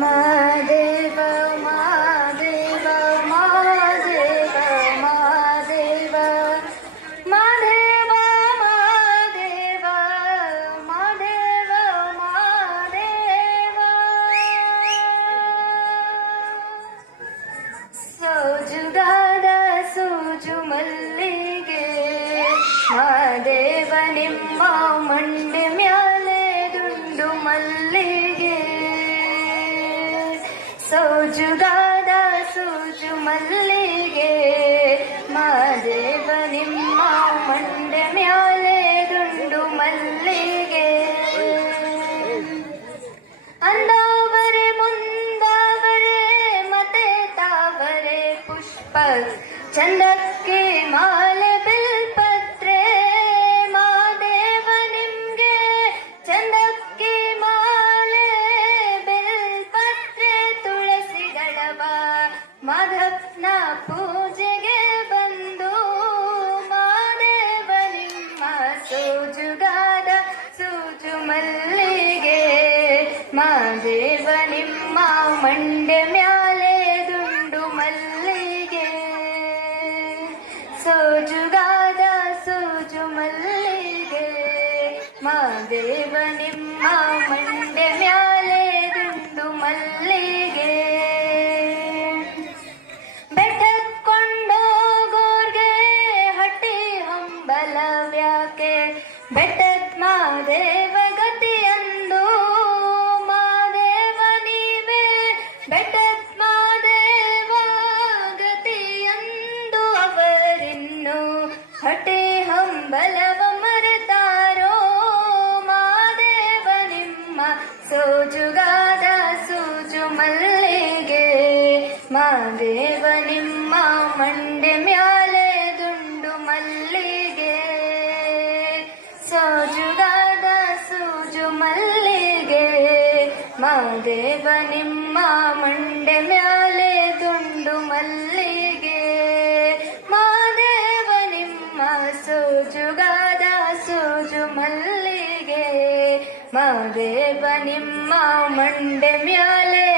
ಮಾದೇವ ಮಾದೇವ ಮಾದೇವ ಮಾದೇವ ಮಾದೇವ ಮಾದೇವ ಮಾದೇವ ಮಾದೇವ ಸೋಜುಗಾದ ಸೂಜು ಮಲ್ಲಿಗೆ ಮಾದೇವ ನಿಮ್ಮ ಮಂಡೆ ಮ್ಯಾಲೆ ದುಂಡು ಮಲ್ಲಿಗೆ ಸೋಜುಗಾದ ಸೂಜು ಮಲ್ಲಿಗೆ ಮಾದೇವ ನಿಮ್ಮ ಮಂಡೆ ಮ್ಯಾಲೆ ದುಂಡು ಮಲ್ಲಿಗೆ ಅಂದವರೆ ಮುಂದವರೆ ಮತ್ತೆ ತಾವರೆ ಪುಷ್ಪ ಚಂದಕ್ಕೆ ಮಾಲೆ ಬಿಲ್ಪತ್ರೆ ಮಾದೇವ ನಿಮ್ಗೆ ಚಂದಕ್ಕೆ ಮಾಲೆ ಬಿಲ್ಪತ್ರೆ ತುಳಸಿ ದಳವ ಮಾಧವನ ಪೂಜೆಗೆ ಬಂದು ಮಾದೇವ ನಿಮ್ಮ ಸೋಜುಗಾದ ಸೂಜು ಮಲ್ಲಿಗೆ ಮಾದೇವ ನಿಮ್ಮ ಮಂಡೆ ಮ್ಯಾಲೆ ದುಂಡು ಮಲ್ಲಿಗೆ ಸೋಜುಗಾದ ಸೂಜು ಮಲ್ಲಿಗೆ ಮಾದೇವ ನಿಮ್ಮ ಮಂಡೆ ಮ್ಯಾಲೆ ದುಂಡು ಮಲ್ಲಿಗೆ ಬೆಟ್ಟಕೊಂಡೋಗೋರ್ಗೆ ಹಟ್ಟಿ ಹಂಬಲವ್ಯಾಕೆ ಬೆಟ್ಟದ ಮಾದೇವ ಗತಿಯಂದು ಮಾದೇವ ನೀವೇ ಬೆಟ್ಟದ ಮಾದೇವ ಗತಿಯಂದು ಅವರಿನ್ನು ಹಟ್ಟಿ ಹಂಬಲವ ಮರೆತಾರೋ ಮಾದೇವ ನಿಮ್ಮ ಸೋಜುಗಾದ ಸೂಜು ಮಲ್ಲಿಗೆ ಮಾದೇವ ನಿಮ್ಮ ಮಂಡೆ ಮ್ಯಾಲೆ ದುಂಡು ಮಲ್ಲಿಗೆ ಸೋಜುಗಾದ ಸೂಜು ಮಲ್ಲಿಗೆ ಮಾದೇವ ನಿಮ್ಮ ಮಂಡೆ ಮ್ಯಾಲೆ ದುಂಡು ಮಲ್ಲಿಗೆ ಮಾದೇವ ನಿಮ್ಮ ಸೋಜುಗಾದ ಸೂಜು ಮಲ್ಲಿಗೆ ಮಾದೇವ ನಿಮ್ಮ ಮಂಡೆ ಮ್ಯಾಲೆ